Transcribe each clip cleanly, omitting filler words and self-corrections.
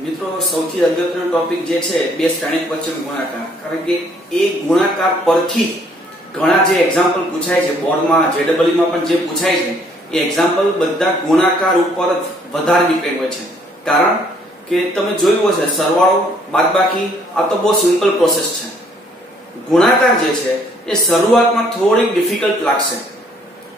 મિત્રો સૌથી અગત્યનો ટોપિક જે છે બે શ્રેણિક વચ્ચેનો ગુણાકાર, કારણ કે એ ગુણાકાર પરથી ઘણા જે એક્ઝામ્પલ પૂછાય છે બોર્ડમાં જેડબલઈ માં પણ જે પૂછાય છે એ એક્ઝામ્પલ બધા ગુણાકાર ઉપર વધારે ડિપેન્ડ હોય છે. કારણ કે તમે જોયું હશે સરવાળો બાદબાકી આ તો બહુ સિમ્પલ પ્રોસેસ છે. ગુણાકાર જે છે એ શરૂઆતમાં થોડીક ડિફિકલ્ટ લાગશે,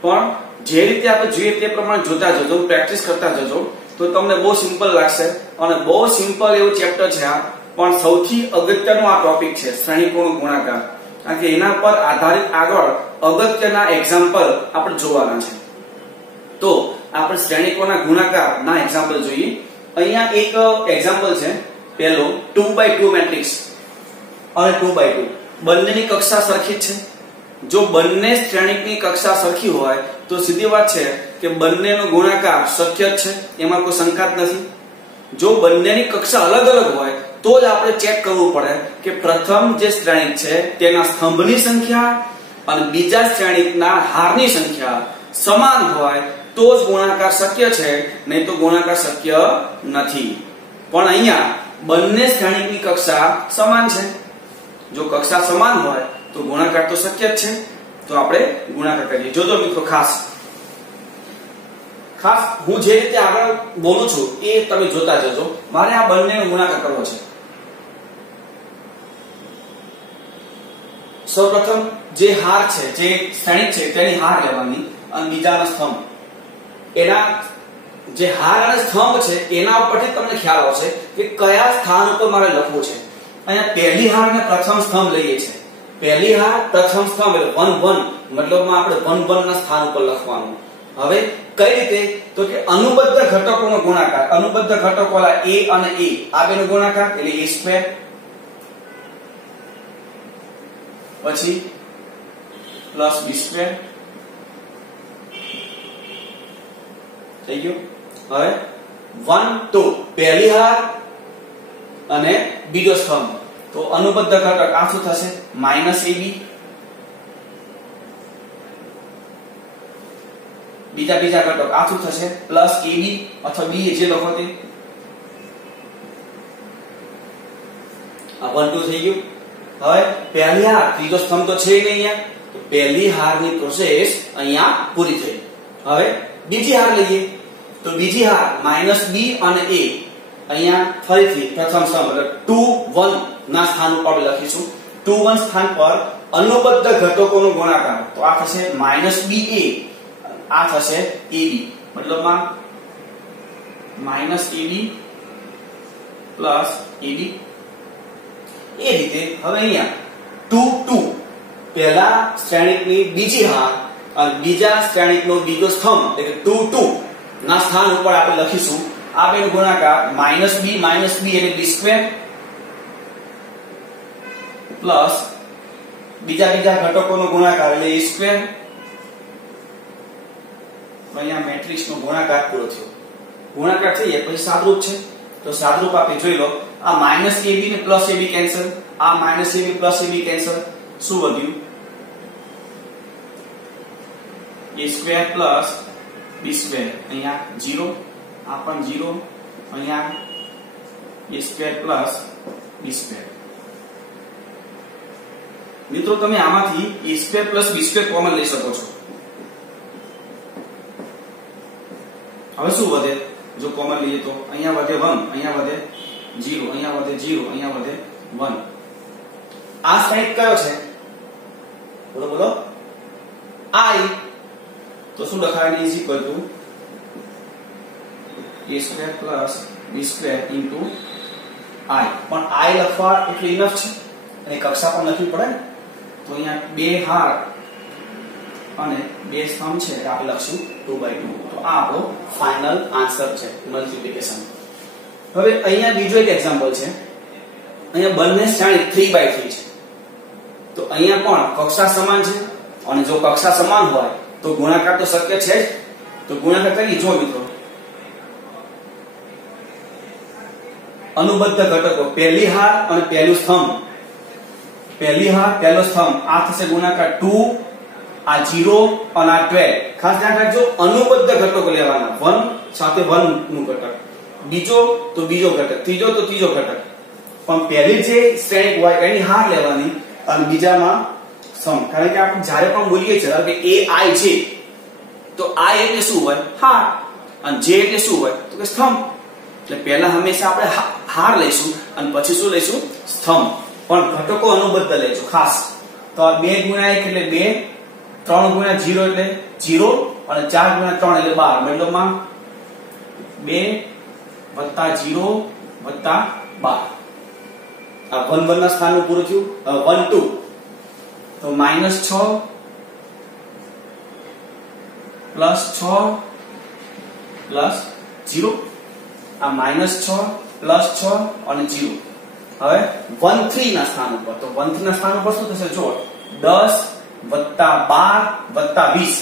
પણ જે રીતે આપણે જોઈએ તે પ્રમાણે જોતા જજો, પ્રેક્ટિસ કરતા જજો તો તમને બહુ સિમ્પલ લાગશે. અને બહુ સિમ્પલ એવું ચેપ્ટર છે આ, પણ સૌથી અગત્યનો આ ટોપિક છે શ્રેણીકોનો ગુણાકાર, કારણ કે એના પર આધારિત આગળ અગત્યના એક્ઝામ્પલ આપણે જોવાના છે. તો આપણે શ્રેણીકોના ગુણાકારના એક્ઝામ્પલ જોઈએ. અહીંયા એક એક્ઝામ્પલ છે પહેલો 2x2 મેટ્રિક્સ અને 2x2 બંનેની કક્ષા સરખી જ છે. જો બંને શ્રેણીકની કક્ષા સરખી હોય તો સીધી વાત છે કે બંનેનો ગુણાકાર શક્ય જ છે, એમાં કોઈ શંકા જ નથી. જો બંનેની કક્ષા અલગ અલગ હોય તો જ આપણે ચેક કરવું પડે કે પ્રથમ જે શ્રેણીક છે તેના સ્તંભની સંખ્યા અને બીજા શ્રેણીકના હારની સંખ્યા સમાન હોય તો જ ગુણાકાર શક્ય છે, નહીં તો ગુણાકાર શક્ય નથી. પણ અહીંયા બંને શ્રેણીકની કક્ષા સમાન છે. જો કક્ષા સમાન હોય તો ગુણાકાર તો શક્ય જ છે. તો આપણે ગુણાકાર કરીએ. જોજો મિત્રો, ખાસ હું જે રીતે આગળ બોલું છું એ તમે જોતા જજો. મારે આ બંનેનો ગુણાકાર કરવો છે. સૌપ્રથમ જે હાર છે, જે શ્રેણીક છે તેની હાર લેવાની અને બીજાનો સ્તંભ. એના જે હાર અને સ્તંભ છે એના ઉપરથી તમને ખ્યાલ આવશે કે કયા સ્થાન ઉપર મારે લખવું છે. અહીંયા પહેલી હાર અને પ્રથમ સ્તંભ લઈએ છે. પહેલી હાર પ્રથમ સ્તંભ એટલે 1 1, મતલબમાં આપણે 1 1 ના સ્થાન ઉપર લખવાનું. હવે કઈ રીતે? તો કે અનુબદ્ધ ઘટકોનો ગુણાકાર. અનુબદ્ધ ઘટકો a અને a, આ બેનો ગુણાકાર એટલે a2, પછી પ્લસ b2 થઈ ગયું. હવે 1 2 પહેલી હાર અને બીજો સ્તંભ, તો અનુબદ્ધ ઘટક આ શું થશે? -ab. બીજા ઘટક આ શું થશે? +ab અથવા b જે લખો તે. આ 1 2 થઈ ગયું. હવે પહેલી હાર ત્રીજો સ્તંભ તો છે નહીં અહીંયા, તો પહેલી હારની પ્રોસેસ અહીંયા પૂરી થઈ. હવે બીજી હાર લઈએ તો બીજી હાર -b અને a, અહીંયા ફરીથી પ્રથમ સ્તંભ એટલે 2 1 ના સ્થાન ઉપર લખીશું. 2 1 સ્થાન પર અનુબદ્ધ ઘટકોનો ગુણાકાર, તો આ થશે -ba, આ થશે ab, મતલબમાં -ab + ab. એ રીતે હવે અહીંયા 2 2 પહેલા શ્રેણીકની બીજી હાર અને બીજા શ્રેણીકનો બીજો સ્તંભ એટલે 2 2 ના સ્થાન ઉપર આપણે લખીશું આ બેનો ગુણાકાર -b એટલે b2 પ્લસ બીજા ઘટકોનો ગુણાકાર એટલે a2. અહીંયા મેટ્રિક્સનો ગુણાકાર પૂરો થયો. ગુણાકાર થઈ જાય પછી સાદરૂપ છે, તો સાદરૂપ આપણે જોઈ લો. આ -ab ને +ab કેન્સલ, આ -ab +ab કેન્સલ. શું વધ્યું? a2 plus b2. અહીંયા 0, આ પણ 0, અહીંયા a2 પ્લસ b2. મિત્રો તમે આમાંથી a2 પ્લસ b2 કોમન લઈ શકો છો. હવે શું વધે? જો કોમન લઈએ તો અહીંયા વધે 1, અહીંયા વધે 0, અહીંયા વધે 0, અહીંયા વધે 1. આ શ્રેણીક કયો છે? બોલો I. તો શું લખાય? is equal to a2 plus b2 into I. પણ I લખવા એટલું ઇનફ છે, અને કક્ષા પણ લખવી પડે ને. તો અહીંયા બે હાર અને બે સ્તંભ છે એટલે આપણે લખશું 2x2. તો આ આપણો ફાઇનલ આન્સર છે, મલ્ટીપ્લિકેશન. હવે અહીંયા બીજો એક એક્ઝામ્પલ છે. અહીંયા બંને શ્રેણી 3x3 છે. તો અહીંયા પણ કક્ષા સમાન છે, અને જો કક્ષા સમાન હોય તો ગુણાકાર તો શક્ય છે જ. તો ગુણાકાર કરીએ. જો મિત્રો, અનુબદ્ધ ઘટકો પહેલી હાર અને પહેલું સ્તંભ. પહેલી હાર પહેલો સ્તંભ આ થશે ગુણાકાર 2, આ 0 અને આ 12. ખાસ ધ્યાન રાખજો, અનુબદ્ધ ઘટકો લેવાના, 1 સાથે 1 નું ઘટક. બીજો તો બીજો ઘટક, ત્રીજો તો ત્રીજો ઘટક. પણ પહેલી જે શ્રેણિક હોય એની હાર લેવાની અને બીજામાં સમ. કારણ કે આપણે જ્યારે પણ બોલીએ છીએ કે એ આઈ છે તો આઈ એટલે શું હોય? હાર. અને જે એટલે શું હોય? તો કે સ્તંભ. એટલે પહેલા હંમેશા આપણે હાર લઈશું અને પછી શું લઈશું? સ્તંભ. પણ ઘટકો અનુબદ્ધ લેજો ખાસ. તો આ 2 ગુણ્યા 1 એટલે 2, 3 ગુણ્યા 0 એટલે 0 અને 4 ગુણ્યા 3 એટલે 12. મતલબમાં 2 વત્તા 0 વત્તા 12. આ 1 1 ના સ્થાનનું પૂરું થયું. 1 2 તો -6 +6 +0. આ -6 +6 અને 0. હવે 1 3 ના સ્થાન ઉપર, તો 1 3 ના સ્થાન ઉપર શું થશે? જો 10 વત્તા 12 વત્તા 20.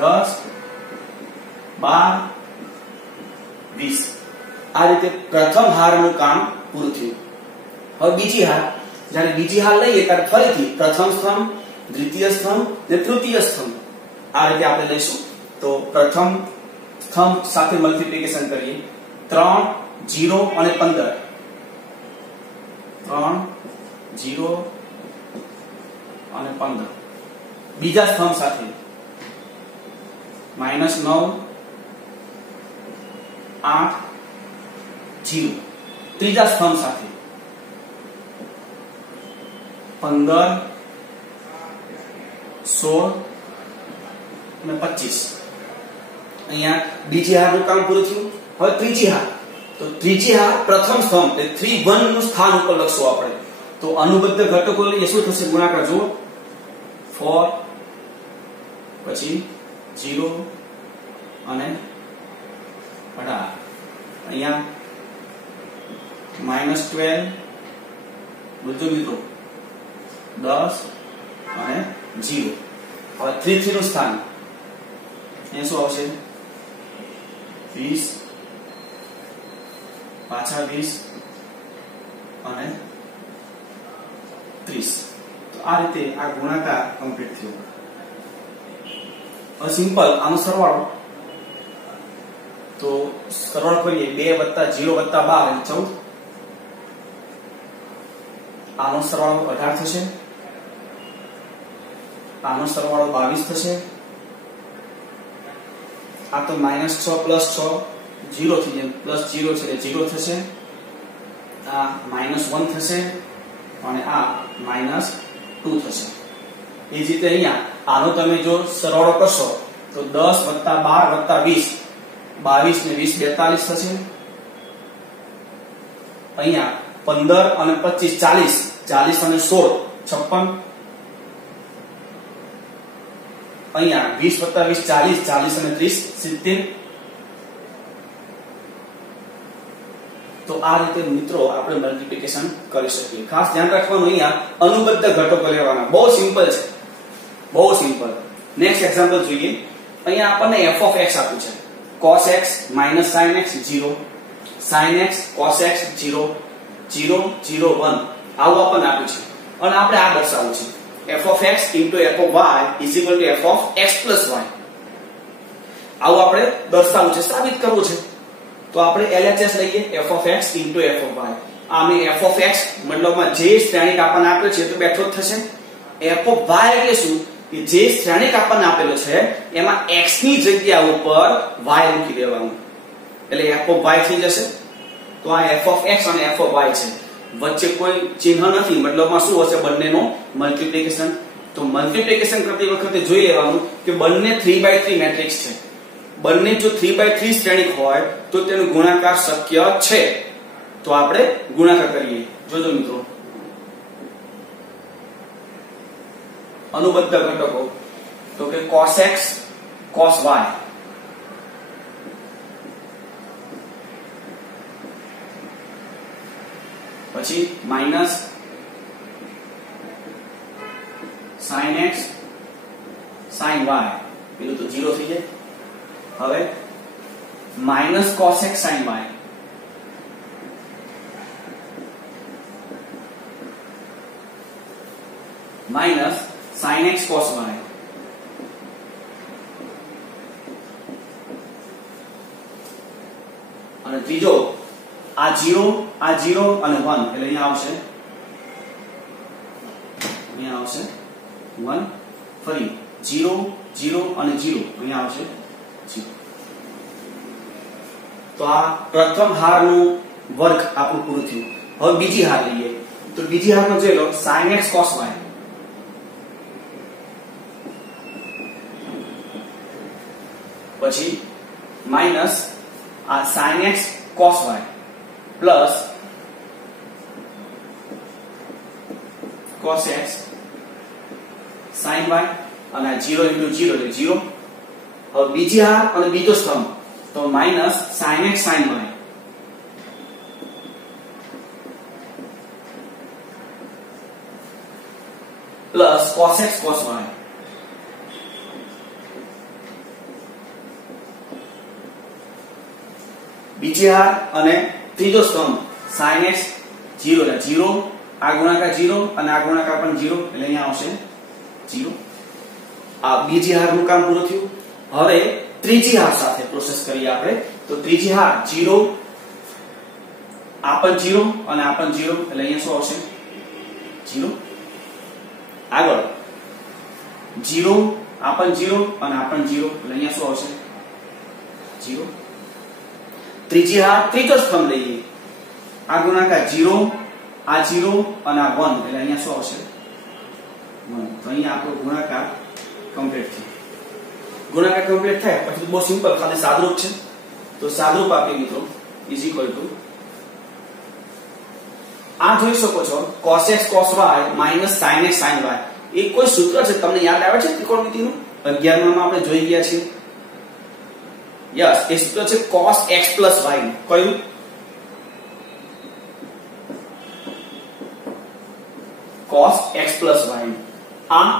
10 12 20. આ રીતે પ્રથમ હારનું કામ પૂરું થયું. હવે બીજી હાર, જ્યારે બીજી હાર લઈએ ત્યારે ફરીથી પ્રથમ સ્તંભ, દ્વિતીય સ્તંભ અને તૃતીય સ્તંભ આ રીતે આપણે લઈશું. તો પ્રથમ સ્તંભ સાથે મલ્ટીપ્લિકેશન કરીએ. 3 0 અને 15. 3 0 અને 15. બીજા સ્તંભ સાથે -9 8 0. ત્રીજા સ્તંભ સાથે 15 16 અને 25. અહીંયા બીજી હારનું કામ પૂરું થયું. હવે ત્રીજી હાર, તો ત્રીજી હાર પ્રથમ સ્તંભ એટલે 3 1 નું સ્થાન ઉપર લખશું આપણે. તો અનુબદ્ધ ઘટકો લઈએ શું થશે? ગુણાકાર જુઓ. 4 પછી 0 અને 18. અહીંયા -12 બધું મિત્રો 10 અને 0. હવે 3 3 નું સ્થાન અહીંયા શું આવશે? 20 પાછા 20 અને 30. તો આ રીતે આ ગુણાકાર કમ્પ્લીટ થયો. હવે સિમ્પલ આનો સરવાળો, તો સરવાળો કરીએ. 2 + 0 + 12 એટલે 14. આનો સરવાળો 18 થશે. આનો સરવાળો 22 થશે. આ તો -6 + 6 0 થઈ જાય, +0 છે એટલે 0 થશે. આ -1 થશે અને આ -2 થશે. એ જ રીતે અહીંયા આનો તમે જો સરવાળો કરશો તો 10 + 12 + 20 22 ને 20 42 થશે. અહીંયા 15 અને 25 40 40 અને 16 56. અહીંયા 20 + 20 40 40 અને 30 70. તો આ રીતે મિત્રો આપણે મલ્ટીપ્લિકેશન કરી શકીએ. ખાસ ધ્યાન રાખવાનું અહીંયા અનુબદ્ધ ઘટકો લેવાના. બહુ સિમ્પલ છે, બહુ સિમ્પલ. નેક્સ્ટ એક્ઝામ્પલ જોઈએ. અહીંયા આપણને f of x આપ્યું છે. cos x - sin x 0, sin x cos x 0 0 0 1 આવું આપણને આપ્યું છે. અને આપણે આ દર્શાવવું છે. f of x into f of y is equal to f of x plus y. આવું આપણે દર્શાવવું છે, સાબિત કરવું છે. તો આપણે LHS લઈએ. f of x into f of y. આમે f of x મતલબમાં જે શ્રેણિક આપણને આપેલો છે તો બેઠો જ થશે. f of y એટલે શું? કે જે શ્રેણિક આપણને આપેલો છે એમાં x ની જગ્યા ઉપર y મૂકી દેવાનું એટલે f of y થઈ જશે. તો આ f of x અને f of y છે. વચ્ચે કોઈ ચિહ્ન નથી, મતલબમાં શું હશે? બંનેનો મલ્ટીપ્લિકેશન. તો મલ્ટીપ્લિકેશન કરતી વખતે જોઈ લેવાનું કે બંને 3/3 મેટ્રિક્સ છે. બંને જો 3/3 શ્રેણિક હોય તો તેનો ગુણાકાર શક્ય છે. તો આપણે ગુણાકાર કરીએ. જોજો મિત્રો, અનુબદ્ધ ઘટકો તો કે cos x cos y પછી minus sin x sin y પેલું તો 0 થઈ જાય. હવે minus cos x sin y minus sin x cos y અને ત્રીજો આ 0 અને 1 એટલે અહીંયા આવશે 1 ફરી 0 અને 0 અહીંયા આવશે 0. તો આ પ્રથમ હારનું વર્ગ આપણું પૂરું થયું. હવે બીજી હાર લઈએ. તો બીજી હારનો જોઈ લો sin x cos y પછી માઈનસ આ sin x cos y plus cos x sin y અને 0 * 0 એટલે 0. હવે બીજી હાર અને બીજો સ્તંભ તો minus sin x sin y plus cos x cos y બીજી હાર અને ત્રીજો સ્તંભ sin x 0 એટલે 0 આ ગુણાકાર 0 અને આ ગુણાકાર પણ 0 એટલે અહીંયા આવશે 0. આ બીજી હારનું કામ પૂરું થયું. હવે ત્રીજી હાર સાથે પ્રોસેસ કરીએ આપણે. તો ત્રીજી હાર 0 આ પણ 0 અને આ પણ 0 એટલે અહીંયા શું આવશે 0. આગળ 0 આ પણ 0 અને આ પણ 0 એટલે અહીંયા શું આવશે 0. ત્રીજી હાર ત્રીજો સ્તંભ લઈએ. આ ગુણાકાર 0 આ 0 અને આ 1 એટલે અહીંયા શું આવશે 1. તો અહીંયા આપણો ગુણાકાર કમ્પ્લીટ થયો. ગુણાકાર કમ્પ્લીટ થાય પછી બહુ સિમ્પલ ખાલી સાદરૂપ છે. તો સાદરૂપ આપીએ મિત્રો = આ જોઈ શકો છો cos x cos y - sin x sin y. એ કોઈ સૂત્ર છે તમને યાદ આવે છે ત્રિકોણમિતિનું? 11 માં આપણે જોઈ ગયા છીએ. યસ, એ સૂત્ર છે cos x + y. કયું? cos x + y. આ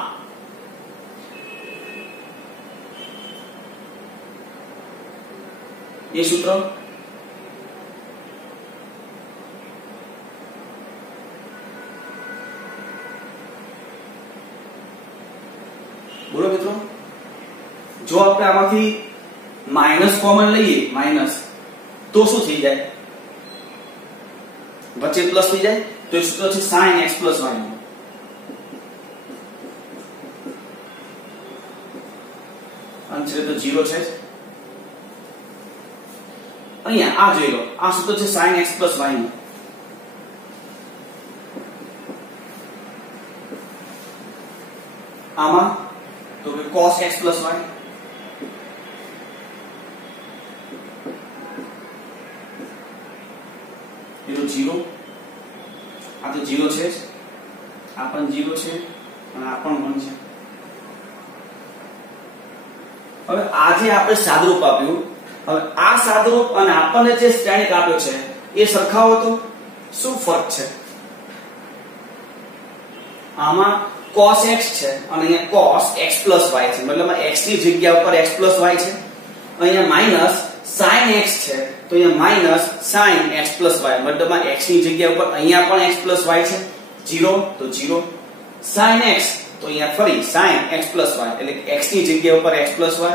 એ સૂત્ર બોલો મિત્રો. જો આપણે આમાંથી માઈનસ કોમન લઈએ માઈનસ તો શું થઈ જાય? વચ્ચે પ્લસ થઈ જાય. તો એ સૂત્ર છે sin x + y. અંશે તો 0 છે. અહીંયા આ જોઈ લો આ સૂત્ર છે sin x + y નું. આમાં તો કે cos x + y એ 0 આ તો 0 છે આ પણ 0 છે અને આ પણ 1 છે. હવે આજે આપણે સાદરૂપ આપ્યું. હવે આ સાદરૂપ અને આપણને જે શ્રેણિક આપ્યો છે એ સરખાવો તો શું ફરક છે? આમાં cos x છે અને અહીંયા cos x + y છે. મતલબ x ની જગ્યા ઉપર x + y છે. અહીંયા માઈનસ sin x છે તો અહીંયા માઈનસ sin x + y. મતલબ x ની જગ્યા ઉપર અહીંયા પણ x + y છે. 0 તો 0. sin x તો અહીંયા ફરી sin x + y એટલે x ની જગ્યા ઉપર x + y.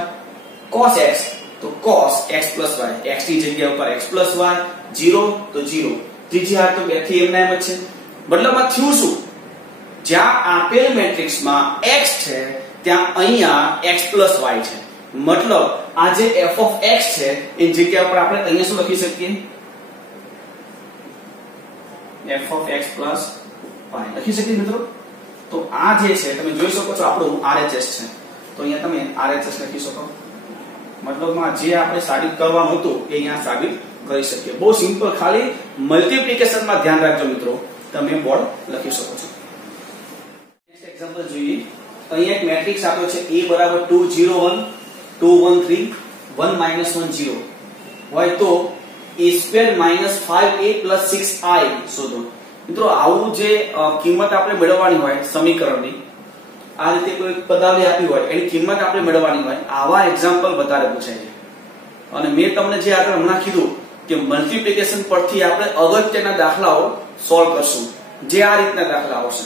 cos x તો cos x + y x ની જગ્યા ઉપર x + y. 0 તો 0. ત્રીજી હાર તો બેથી એમના એમ જ છે. મતલબ થયું શું? જ્યાં આપેલ મેટ્રિક્સમાં x છે ત્યાં અહીંયા x + y છે. મતલબ આ જે f of x છે એની જગ્યા પર આપણે અહીંયા શું લખી શકીએ? f of x + y લખી શકીએ મિત્રો. તો આ જે છે તમે જોઈ શકો છો આપણું RHS છે. તો અહીંયા તમે RHS લખી શકો. મતલબમાં જે આપણે સાબિત કરવાનું હતું એ અહીંયા સાબિત કરી શકીએ. બહુ સિમ્પલ, ખાલી મલ્ટીપ્લિકેશનમાં ધ્યાન રાખજો મિત્રો, તમે બોર્ડ લખી શકો છો. નેક્સ્ટ એક્ઝામ્પલ જોઈએ. અહીંયા એક મેટ્રિક્સ આપ્યો છે A = 2 0 1 2 1 3 1 - 1 0 હોય તો A² - 5A + 6I શોધો. મિત્રો આવું જે કિંમત આપણે મેળવવાની હોય સમીકરણની, આ રીતે કોઈ પદાવલી આપી હોય એની કિંમત આપણે મેળવવાની હોય, આવા એક્ઝામ્પલ વધારે પૂછાય છે. અને મેં તમને જે આગળ હમણાં કીધું કે મલ્ટીપ્લિકેશન પરથી આપણે અગત્યના દાખલાઓ સોલ્વ કરશું, જે આ રીતના દાખલા આવશે.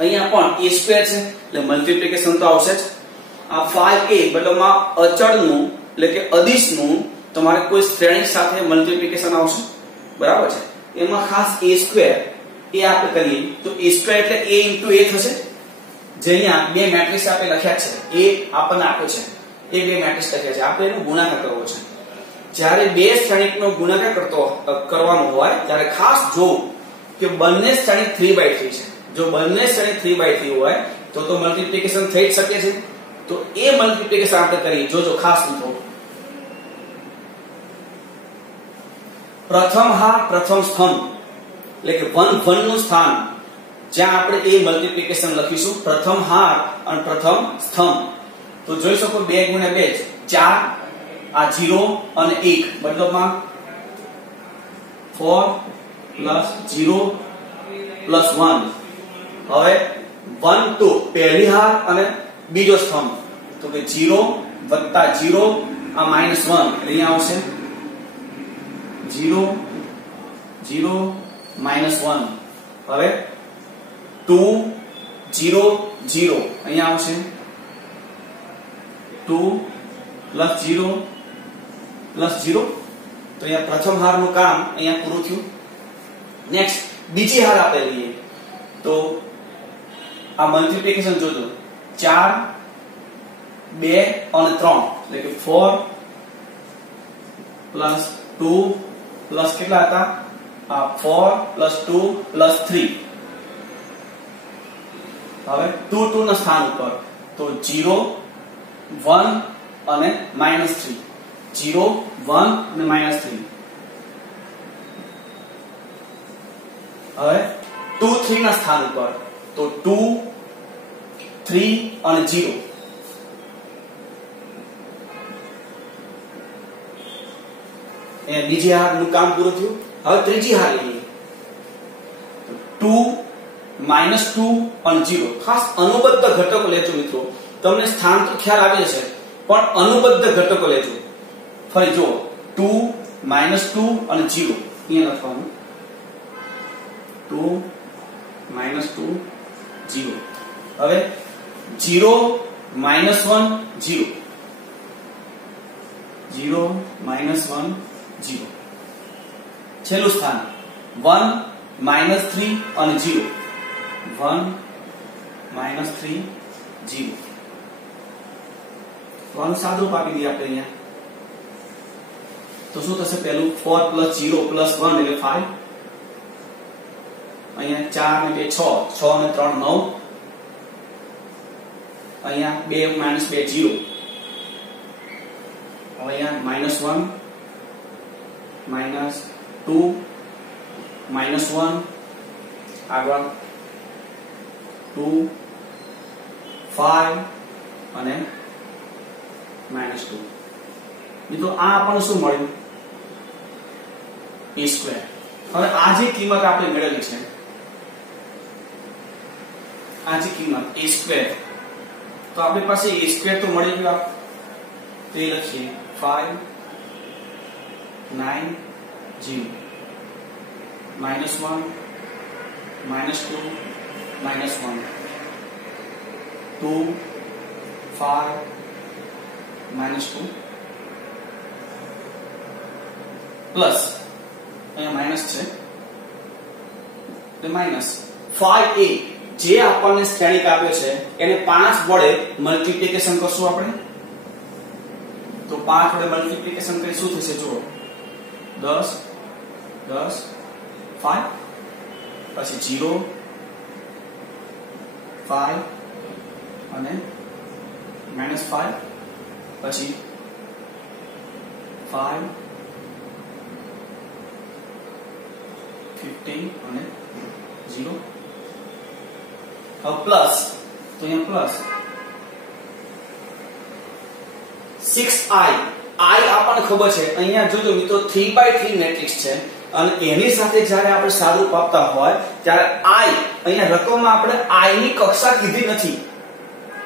અહીંયા પણ A² છે એટલે મલ્ટીપ્લિકેશન તો આવશે જ. આ 5A મતલબમાં અચળનું એટલે કે અદિશનું તમારે કોઈ શ્રેણિક સાથે મલ્ટીપ્લિકેશન આવશે, બરાબર છે. એમાં ખાસ a સ્ક્વેર એ આપણે કરીએ તો a સ્ક્વેર એટલે a into a થશે. જે અહીંયા બે મેટ્રિક્સ આપણે લખ્યા છે, a આપણને આપ્યો છે, એ બે મેટ્રિક્સ લખ્યા છે, આપણે એનો ગુણાકાર કરવો છે. જ્યારે બે શ્રેણિકનો ગુણાકાર કરવાનો હોય ત્યારે ખાસ જોવું કે બંને શ્રેણિક 3/3 છે. જો બંને શ્રેણિક 3/3 હોય તો મલ્ટીપ્લિકેશન થઈ જ શકે છે. તો એ મલ્ટીપ્લિકેશન આપણે કરીએ. જોજો ખાસ મિત્રો, પ્રથમ હાર પ્રથમ સ્તંભ એટલે કે 1 1 નું સ્થાન જ્યાં આપણે એ મલ્ટીપ્લિકેશન લખીશું, પ્રથમ હાર અને પ્રથમ સ્તંભ. તો જોઈ શકો 2 × 2 4, આ 0 અને 1 મતલબમાં 4 + 0 + 1. હવે 1 2 પહેલી હાર અને બીજો સ્તંભ, તો કે 0 + 0 આ -1 અહીંયા આવશે 0 0 -1. હવે 2 0 0 અહીંયા આવશે 2 + 0 + 0. તો અહીંયા પ્રથમ હારનું કામ અહીંયા પૂરું થયું. નેક્સ્ટ બીજી હાર આપણે લઈએ તો આ મલ્ટીપ્લિકેશન જોજો 4 2 અને 3 એટલે કે 4 + 2 પ્લસ કેટલા હતા, આ 4 + 2 + 3. હવે 2 2 ના સ્થાન ઉપર તો 0 1 અને -3, 0 1 અને -3. હવે 2 3 ના સ્થાન ઉપર તો 2 3 અને 0. એ બીજી હાર નું કામ પૂરું થયું. હવે ત્રીજી હાર લઈએ 2 -2 અને 0. ખાસ અનુબદ્ધ ઘટકો લેજો મિત્રો. તમને સ્થાન તો ખ્યાલ આવે છે પણ અનુબદ્ધ ઘટકો લેજો. ફરી જો 2 -2 અને 0 અહીંયા લખવાનું 2 -2 0. હવે 0 -1 0 0 -1 0. છેલ્લું સ્થાન 1 -3 અને 0 1 -3 0. તો આનું સાદુરૂપ આપી દઈએ આપણે અહીંયા. તો શું થશે, પહેલું 4 + 0 + 1 એટલે 5. અહીંયા 4 ને 2 6, 6 ને 3 9. અહીંયા 2 - 2 0. હવે અહીંયા -1 -2 -1 આગળ 2 5 અને -2. મિત્રો આ આપણને શું મળ્યું, a². હવે આ જે કિંમત આપણે મેળવેલી છે, આ જે કિંમત a², તો આપણી પાસે a² તો મળી ગયું. તે લખીએ 5 9 0 -1 -2 -1 2 5 -2 પ્લસ અહીંયા માઈનસ છે એટલે -5a જે આપણને શ્રેણિક આપ્યો છે એને 5 વડે મલ્ટીપ્લિકેશન કરશું આપણે. તો 5 વડે મલ્ટીપ્લિકેશન કરી શું થશે જુઓ, 10 10 5 પછી 0 5 અને -5 પછી 5 15 અને 0. હવે પ્લસ, તો અહીંયા પ્લસ 6i. i આપણને ખબર છે, અહીંયા જોજો મિત્રો 3/3 મેટ્રિક્સ છે અને એની સાથે જ્યારે આપણે સાદુરૂપ આપતા હોય ત્યારે i અહીંયા રકમમાં આપણે i ની કક્ષા કીધી નથી.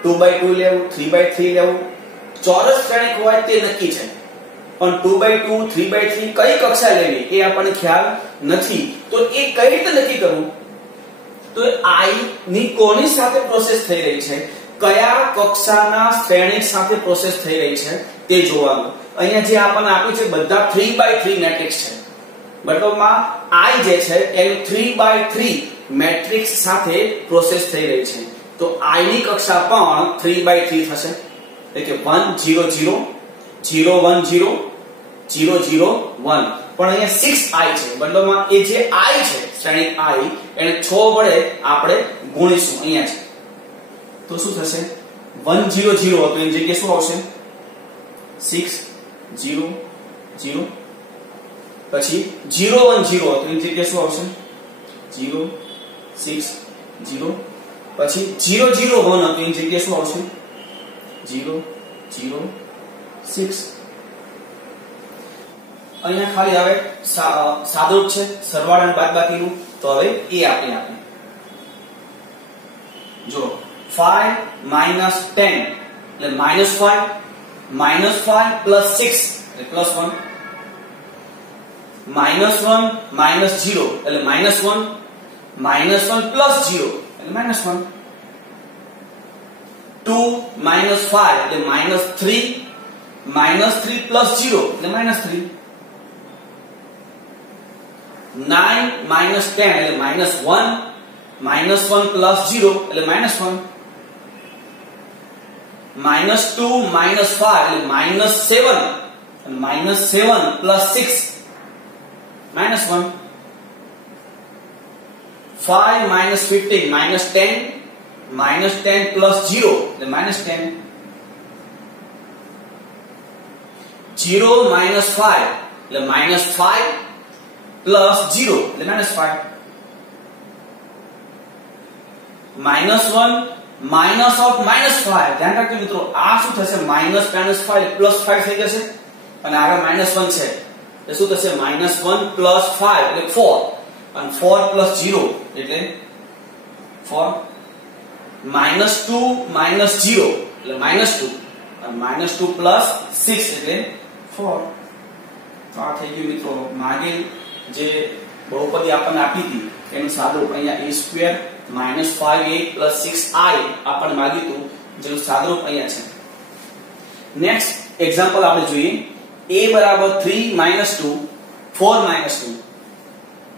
2/2 લેવું, 3/3 લેવું, ચોરસ શ્રેણિક હોય તે નક્કી છે, પણ 2/2 3/3 કઈ કક્ષા લેવી એ આપણને ખ્યાલ નથી. તો એ કઈ રીતે નક્કી કરવું, તો i ની કોની સાથે પ્રોસેસ થઈ રહી છે, કયા કક્ષાના શ્રેણિક સાથે પ્રોસેસ થઈ રહી છે તે જોવાનું. અહીંયા જે આપણને આપ્યું છે બધા 3x3 મેટ્રિક્સ છે, મતલબમાં I જે છે એ 3x3 મેટ્રિક્સ સાથે પ્રોસેસ થઈ રહી છે. તો I ની કક્ષા પણ 3x3 થશે, એટલે કે 1 0 0 0 1 0 0 0 1. પણ અહીંયા 6i છે, મતલબમાં એ જે I છે શ્રેણિક I એને 6 વડે આપણે ગુણીશું. અહીંયા છે તો શું થશે 1 0 0 તો એની જગ્યાએ શું આવશે 6 0 0, પછી 0 1 0 તો એની જગ્યાએ શું આવશે 0 6 0, પછી 0 0 1 તો એની જગ્યાએ શું આવશે 0 0 6. અહીંયા ખાલી હવે સાદુરૂપ છે સરવાળા અને બાદબાકીનું. તો હવે એ આપણે આપીએ. જો 5 minus 10 એટલે -5, -5 plus 6 એટલે +1, -1 minus 0 એટલે -1, -1 plus 0 એટલે -1, 2 minus 5 એટલે -3, -3 plus 0 એટલે -3, 9 minus 10 એટલે -1, -1 plus 0 એટલે -1, -2 minus 5 એટલે -7 અને -7 plus 6 -1, 5 minus 15 -10, -10 plus 0 એટલે -10, 0 minus 5 એટલે -5 plus 0 એટલે -5, -1 minus of -5. ધ્યાન રાખજો મિત્રો, આ શું થશે -5 પ્લસ 5 થઈ જશે અને આગળ -1 છે એટલે શું થશે -1 plus 5 એટલે 4 અને 4 plus 0 એટલે 4, -2 minus 0 એટલે -2 અને -2 plus 6 એટલે 4. તો આ થઈ ગયું મિત્રો માગેલ જે બહુપદી આપણને આપી હતી એનું સાદુરૂપ. અહીંયા a² -5a plus 6i આપણને માંગ્યું હતું, જેનું સાદુરૂપ અહીંયા છે. નેક્સ્ટ એક્ઝામ્પલ આપણે જોઈએ. a બરાબર 3 2 4 2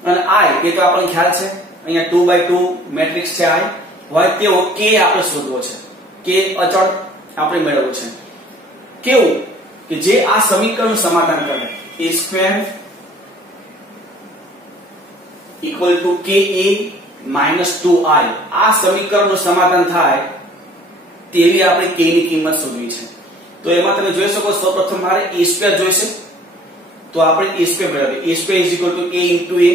અને i એ તો આપણને ખ્યાલ છે અહીંયા 2x2 મેટ્રિક્સ છે. i હોય તેવો k આપણે શોધવો છે, k અચળ આપણે મેળવવો છે. કેવું કે જે આ સમીકરણનું સમાધાન કરે a² equal to ka minus 2i. આ સમીકરણનું સમાધાન થાય તેવી આપણે k ની કિંમત શોધવી છે. તો એમાં તમે જોઈ શકો સૌપ્રથમ મારે a² જોઈશે, તો આપણે a² મેળવીએ. a² is equal to a into a.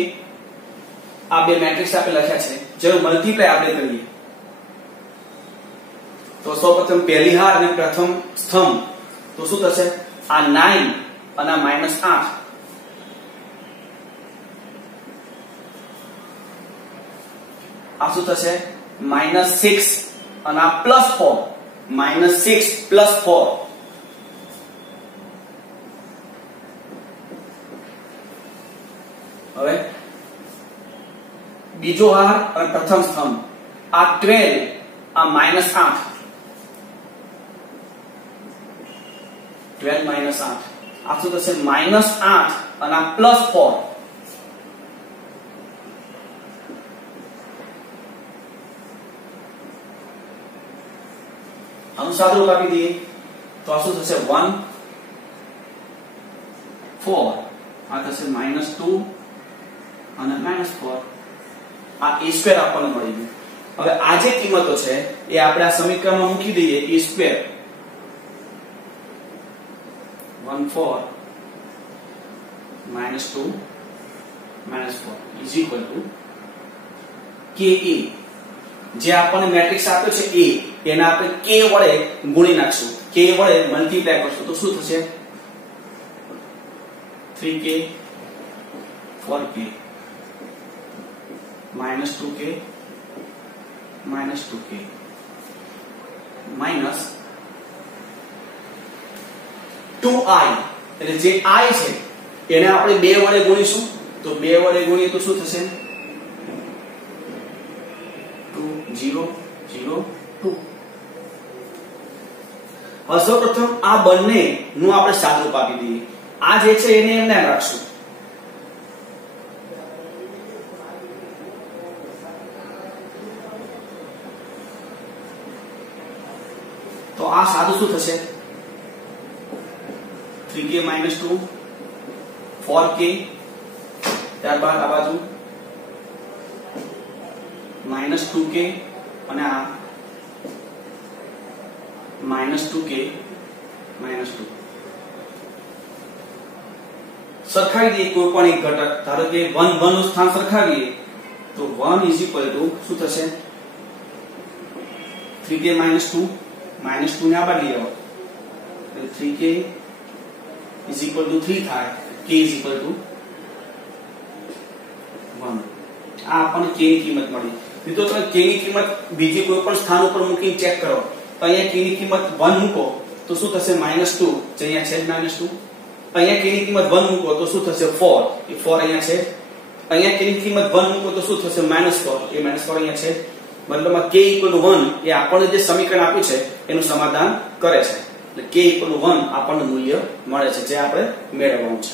આ બે મેટ્રિક્સ આપણે લખ્યા છે, જેનો મલ્ટીપ્લાય આપણે કરીએ તો સૌપ્રથમ પહેલી હાર અને પ્રથમ સ્તંભ તો શું થશે આ 9 અને -8. આ શું થશે -6 અને આ +4, -6 + 4. હવે બીજો હાર અને પ્રથમ સ્તંભ આ 12 આ -8, 12 -8 આ શું થશે -8 અને આ +4. આનું સાદુરૂપ આપી દઈએ તો આ શું થશે 1 4 આ થશે -2 અને -4. આ a² આપણને મળી ગયું. હવે આ જે કિંમતો છે એ આપણે આ સમીકરણમાં મૂકી દઈએ. a² 1 4 -2 -4 is equal to ka. જે આપણને મેટ્રિક્સ આપ્યો છે a એને આપણે k વડે ગુણી નાખશું, k વડે મલ્ટીપ્લાય કરશું તો શું થશે 3k 4k -2k -2k minus 2i. એટલે જે i છે એને આપણે 2 વડે ગુણીશું, તો 2 વડે ગુણીએ તો શું થશે 2 0 0 2. હવે સૌપ્રથમ આ બંનેનું આપણે સાદુરૂપ આપી દઈએ. આ જે છે એને એમને એમ રાખશું. તો આ સાદું શું થશે? 3k - 2 4k, ત્યારબાદ આ બાજુ -2k અને આ -2k -2. સરખાવી દઈએ કોઈ પણ એક ઘટક. ધારો કે 1 1 નું સ્થાન સરખાવીએ તો 1 = શું થશે? 3k - 2 -2 ને આ બાજુ લઈ આવો એટલે 3k = 3 થાય, k = 1. આ આપણને k ની કિંમત મળી. મિત્રો તમે k ની કિંમત બીજી કોઈ પણ સ્થાન ઉપર મૂકીને ચેક કરો તો અહીંયા k ની કિંમત 1 મૂકો તો શું થશે? -2, જે અહીંયા છે -2. અહીંયા k ની કિંમત 1 મૂકો તો શું થશે? 4, એ 4 અહીંયા છે. અહીંયા k ની કિંમત 1 મૂકો તો શું થશે? -4, એ -4 અહીંયા છે. મતલબમાં k = 1 એ આપણને જે સમીકરણ આપ્યું છે એનું સમાધાન કરે છે. એટલે k = 1 આપણને મૂલ્ય મળે છે જે આપણે મેળવવાનું છે.